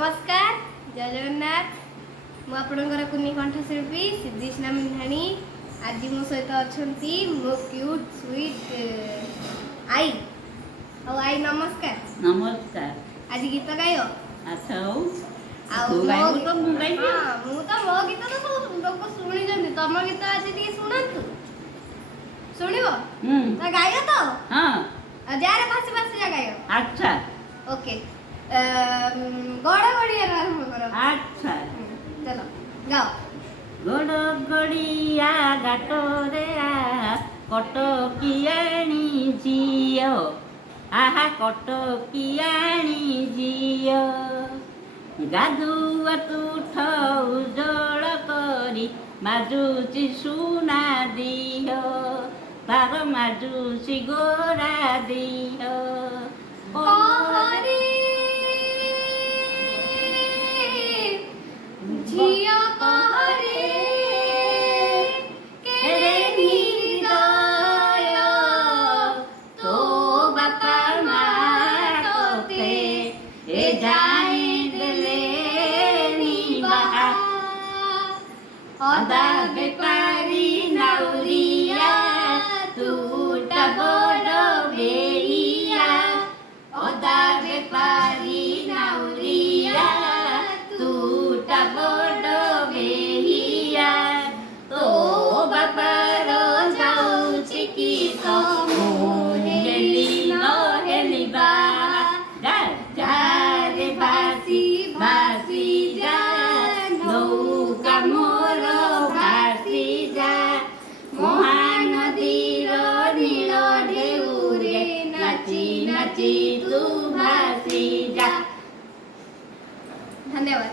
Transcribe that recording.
नमस्कार जय जगन्नाथ मु आपणकर कुनी कंठशिल्पी सिद्धिस्नाबिंधाणी आज मो सहित अच्छा मो क्यूट स्वीट आई आई नमस्कार। नमस्कार आज गीत गायो अच्छा मो गीत तो सब लोग शुणी तुम गीत आज शुणु शुणव तो गाय तो हाँ जारे फासी फासी जा गाय अच्छा ओके गड़ा गड़ी आरंभ करो अच्छा चलो गाओ गड़ गड़िया घाटरे कटकियाणी झियो आहा कटकियाणी झियो गाधुआ तुठ उज्जवल करी माजुची सुना दियो तार माजुची गोरा दियो झिया कहरे केरे निर्दय तो बापा मातोते ए जाए देले निबाहा अदा बेपारी नाउरिया टूटा बड़ बेइया अदा बेपारी नाउरिया टूटा बड़ बेइया तो बापार जाऊची की तो हेली न हेलिबा जा रे भासी भासी जा नौका मोर भासी जा महानदीर नील ढेउरे नाची नाची तू भासी जा। धन्यवाद।